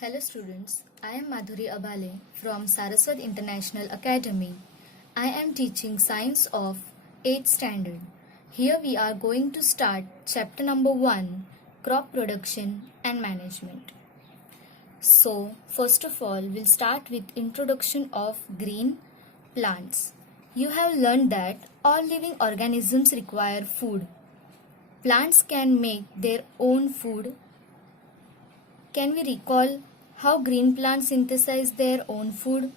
Hello students, I am Madhuri Abale from Saraswat International Academy. I am teaching Science of 8th Standard. Here we are going to start chapter number 1, Crop Production and Management. So, first of all, we'll start with introduction of green plants. You have learned that all living organisms require food. Plants can make their own food. Can we recall how green plants synthesize their own food?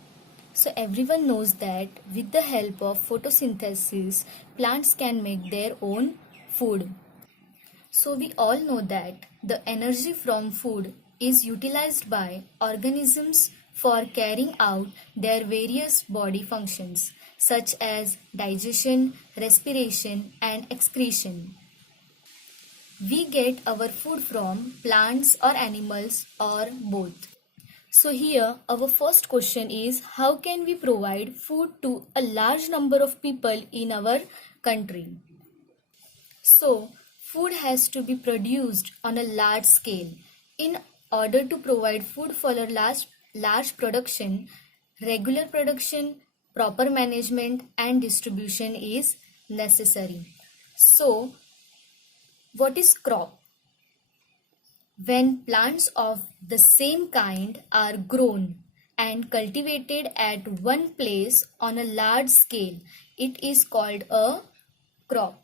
So everyone knows that with the help of photosynthesis, plants can make their own food. So we all know that the energy from food is utilized by organisms for carrying out their various body functions such as digestion, respiration and excretion. We get our food from plants or animals or both. So here our first question is, how can we provide food to a large number of people in our country? So food has to be produced on a large scale. In order to provide food for a large production, regular production, proper management and distribution is necessary. So what is crop? When plants of the same kind are grown and cultivated at one place on a large scale, it is called a crop.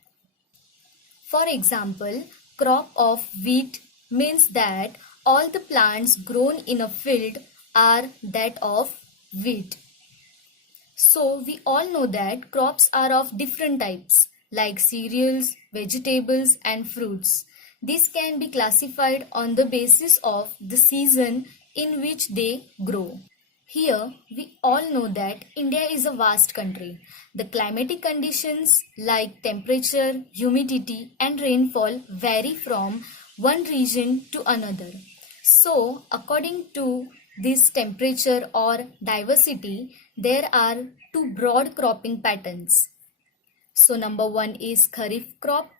For example, crop of wheat means that all the plants grown in a field are that of wheat. So we all know that crops are of different types like cereals, vegetables and fruits. These can be classified on the basis of the season in which they grow. Here we all know that India is a vast country. The climatic conditions like temperature, humidity and rainfall vary from one region to another. So according to this temperature or diversity, there are two broad cropping patterns. So number 1 is Kharif crop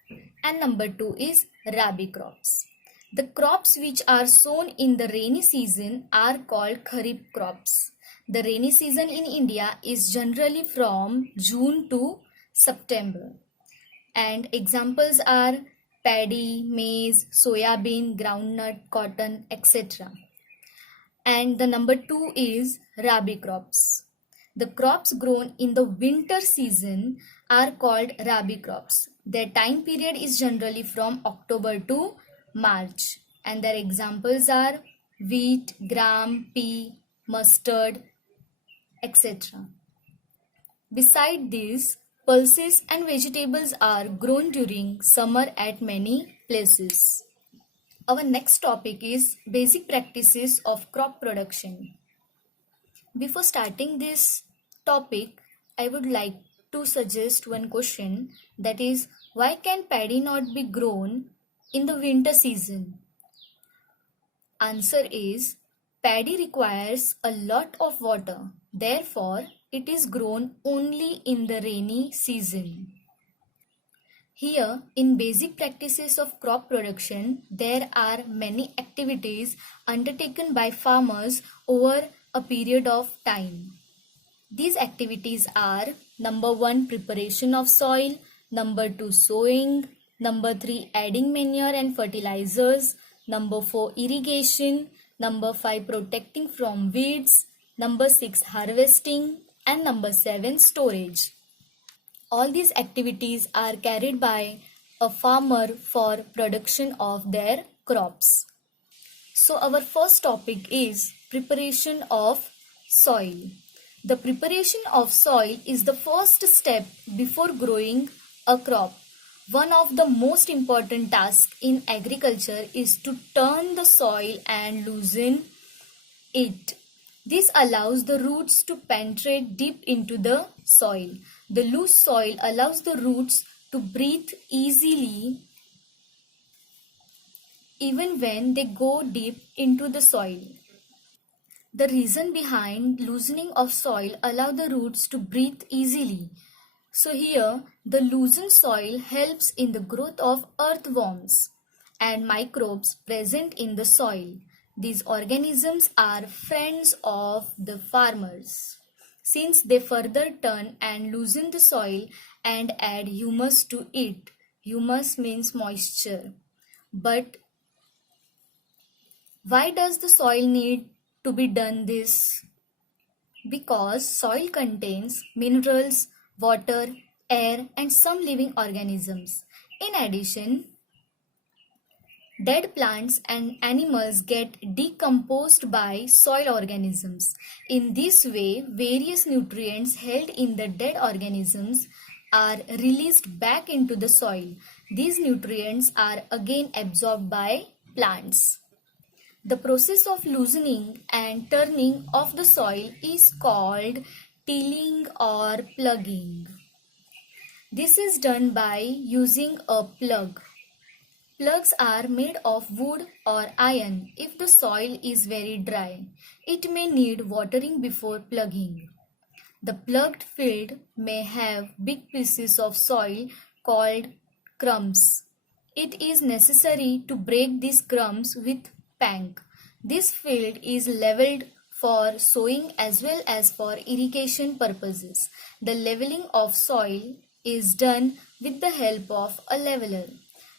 and number 2 is Rabi crops. The crops which are sown in the rainy season are called Kharif crops. The rainy season in India is generally from June to September. And examples are paddy, maize, soya bean, groundnut, cotton, etc. And the number 2 is Rabi crops. The crops grown in the winter season are called Rabi crops. Their time period is generally from October to March. And their examples are wheat, gram, pea, mustard, etc. Beside this, pulses and vegetables are grown during summer at many places. Our next topic is basic practices of crop production. Before starting this topic, I would like to suggest one question, that is, why can paddy not be grown in the winter season? Answer is, paddy requires a lot of water. Therefore, it is grown only in the rainy season. Here, in basic practices of crop production, there are many activities undertaken by farmers over a period of time. These activities are number 1, preparation of soil, number 2, sowing, number 3, adding manure and fertilizers, number 4, irrigation, number 5, protecting from weeds, number 6, harvesting, and number 7, storage. All these activities are carried by a farmer for production of their crops. So our first topic is preparation of soil. The preparation of soil is the first step before growing a crop. One of the most important tasks in agriculture is to turn the soil and loosen it. This allows the roots to penetrate deep into the soil. The loose soil allows the roots to breathe easily even when they go deep into the soil. The reason behind loosening of soil allows the roots to breathe easily. So here, the loosened soil helps in the growth of earthworms and microbes present in the soil. These organisms are friends of the farmers, since they further turn and loosen the soil and add humus to it. Humus means moisture. But why does the soil need to be done this? Because soil contains minerals, water, air, and some living organisms. In addition, dead plants and animals get decomposed by soil organisms. In this way, various nutrients held in the dead organisms are released back into the soil. These nutrients are again absorbed by plants. The process of loosening and turning of the soil is called tilling or plugging. This is done by using a plug. Plugs are made of wood or iron. If the soil is very dry, it may need watering before plugging. The plugged field may have big pieces of soil called crumbs. It is necessary to break these crumbs with pank. This field is leveled for sowing as well as for irrigation purposes. The leveling of soil is done with the help of a leveler.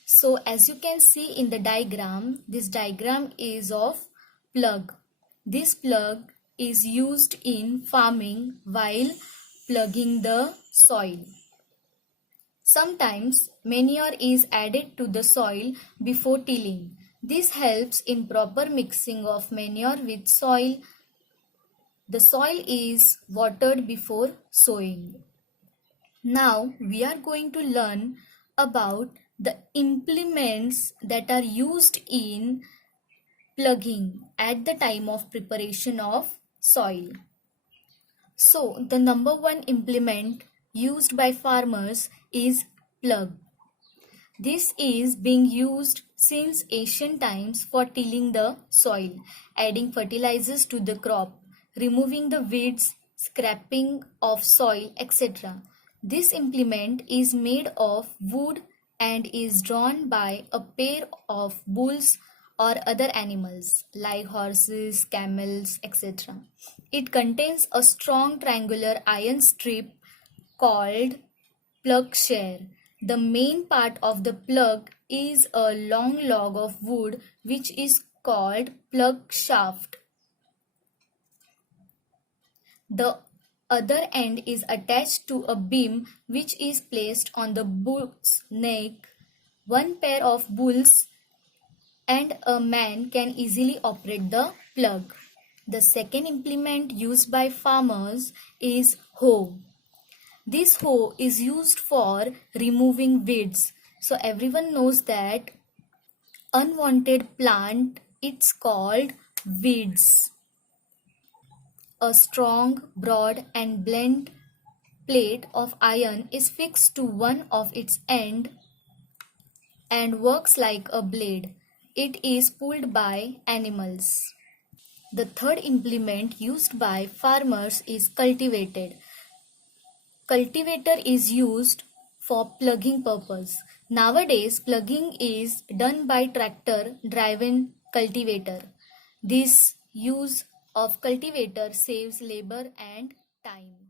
So as you can see in the diagram, this diagram is of plug. This plug is used in farming while plugging the soil. Sometimes manure is added to the soil before tilling. This helps in proper mixing of manure with soil. The soil is watered before sowing. Now we are going to learn about the implements that are used in plugging at the time of preparation of soil. So the number one implement used by farmers is plug. This is being used since ancient times for tilling the soil, adding fertilizers to the crop, removing the weeds, scraping of soil, etc. This implement is made of wood and is drawn by a pair of bulls or other animals like horses, camels, etc. It contains a strong triangular iron strip called plug share. The main part of the plug is a long log of wood which is called plug shaft. The other end is attached to a beam which is placed on the bull's neck. One pair of bulls and a man can easily operate the plug. The second implement used by farmers is hoe. This hoe is used for removing weeds. So everyone knows that unwanted plant, it's called weeds. A strong, broad and blunt plate of iron is fixed to one of its end and works like a blade. It is pulled by animals. The third implement used by farmers is cultivator. Cultivator is used for plugging purpose. Nowadays, plugging is done by tractor driven cultivator. This use of cultivator saves labor and time.